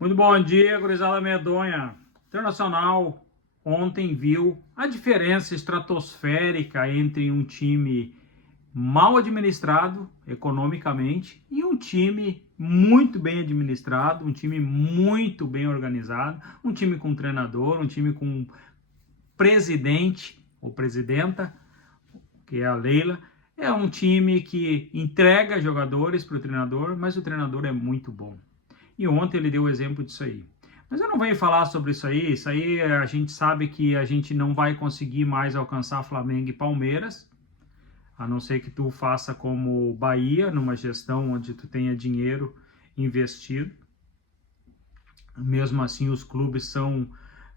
Muito bom dia, gurizada medonha. Internacional ontem viu a diferença estratosférica entre um time mal administrado economicamente e um time muito bem administrado, um time muito bem organizado, um time com treinador, um time com presidente ou presidenta, que é a Leila. É um time que entrega jogadores para o treinador, mas o treinador é muito bom. E ontem ele deu o exemplo disso aí. Mas eu não venho falar sobre isso aí a gente sabe que a gente não vai conseguir mais alcançar Flamengo e Palmeiras, a não ser que tu faça como Bahia, numa gestão onde tu tenha dinheiro investido. Mesmo assim, os clubes são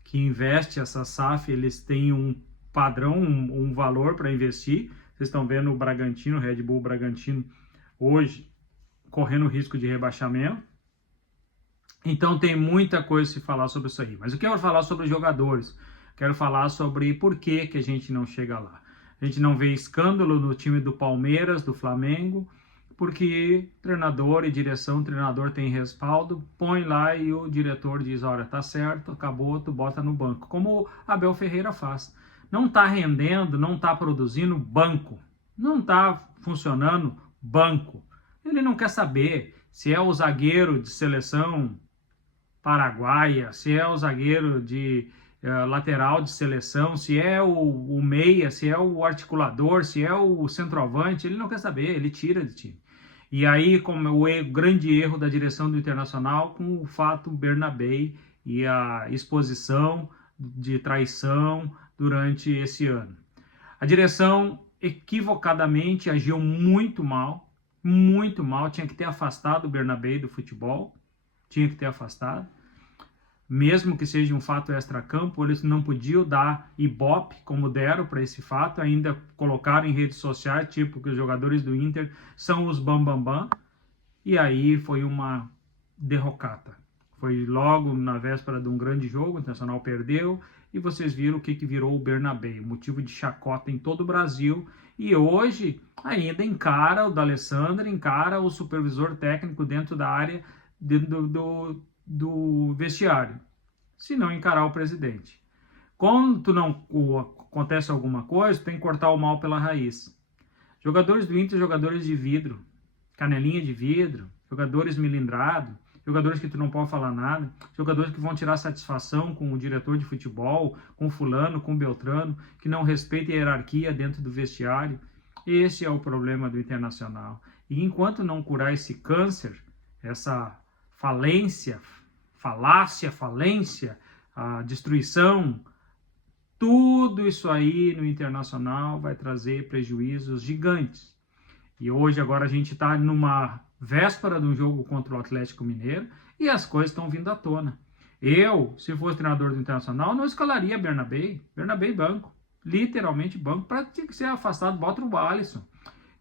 que investem essa SAF, eles têm um padrão, um valor para investir. Vocês estão vendo o Bragantino, o Red Bull Bragantino, hoje correndo risco de rebaixamento. Então tem muita coisa a se falar sobre isso aí. Mas eu quero falar sobre os jogadores. Quero falar sobre por que a gente não chega lá. A gente não vê escândalo no time do Palmeiras, do Flamengo, porque treinador e direção, treinador tem respaldo, põe lá e o diretor diz, olha, tá certo, acabou, tu bota no banco. Como o Abel Ferreira faz. Não tá rendendo, não tá produzindo, banco. Não tá funcionando, banco. Ele não quer saber se é o zagueiro de seleção paraguaia, se é o zagueiro de lateral de seleção, se é o meia, se é o articulador, se é o centroavante, ele não quer saber, ele tira de time. E aí, como o grande erro da direção do Internacional com o fato Bernabé e a exposição de traição durante esse ano. A direção equivocadamente agiu muito mal, tinha que ter afastado o Bernabé do futebol, tinha que ter afastado. Mesmo que seja um fato extracampo, eles não podiam dar ibope como deram para esse fato, ainda colocaram em redes sociais, tipo que os jogadores do Inter são os bambambam, e aí foi uma derrocata. Foi logo na véspera de um grande jogo, o Internacional perdeu, e vocês viram o que virou o Bernabé, motivo de chacota em todo o Brasil, e hoje ainda encara o D'Alessandro, encara o supervisor técnico dentro da área do vestiário, se não encarar o presidente. Quando não acontece alguma coisa, tem que cortar o mal pela raiz. Jogadores do Inter, jogadores de vidro, canelinha de vidro, jogadores melindrados, jogadores que tu não pode falar nada, jogadores que vão tirar satisfação com o diretor de futebol, com fulano, com Beltrano, que não respeita a hierarquia dentro do vestiário. Esse é o problema do Internacional. E enquanto não curar esse câncer, essa falência, a destruição, tudo isso aí no Internacional vai trazer prejuízos gigantes. E hoje, agora, a gente está numa véspera de um jogo contra o Atlético Mineiro e as coisas estão vindo à tona. Eu, se fosse treinador do Internacional, não escalaria Bernabé banco. Literalmente banco, para ter que ser afastado, bota o Alisson,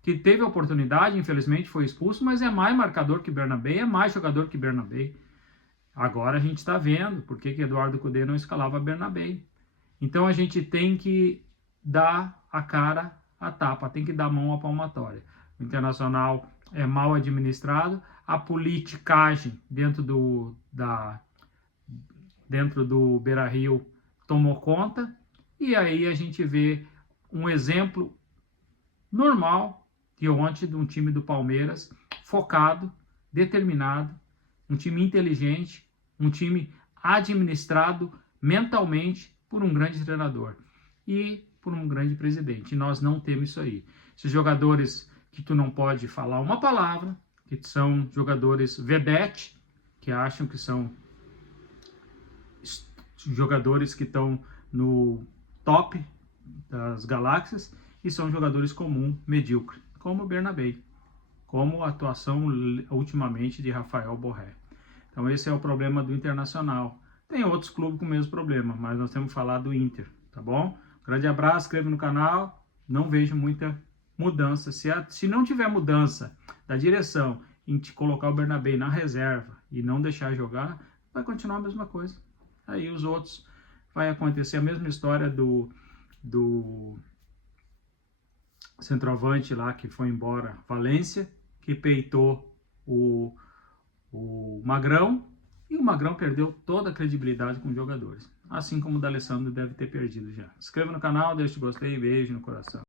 que teve a oportunidade, infelizmente foi expulso, mas é mais marcador que Bernabé, é mais jogador que Bernabé. Agora a gente está vendo por que Eduardo Cudê não escalava Bernabé. Então a gente tem que dar a cara a tapa, tem que dar a mão à palmatória. O Internacional é mal administrado, a politicagem dentro do Beira-Rio tomou conta, e aí a gente vê um exemplo normal de ontem de um time do Palmeiras focado, determinado, um time inteligente, um time administrado mentalmente por um grande treinador e por um grande presidente. E nós não temos isso aí. Esses jogadores que tu não pode falar uma palavra, que são jogadores vedete, que acham que são jogadores que estão no top das galáxias e são jogadores comum, medíocre, como o Bernabé, como a atuação ultimamente de Rafael Borré. Então esse é o problema do Internacional. Tem outros clubes com o mesmo problema, mas nós temos que falar do Inter, tá bom? Grande abraço, inscreva no canal. Não vejo muita mudança. Se não tiver mudança da direção em te colocar o Bernabé na reserva e não deixar jogar, vai continuar a mesma coisa. Aí os outros vai acontecer a mesma história do centroavante lá que foi embora, Valência, que peitou o Magrão, E o Magrão perdeu toda a credibilidade com os jogadores, assim como o D'Alessandro deve ter perdido já. Se inscreva no canal, deixe o gostei e beijo no coração.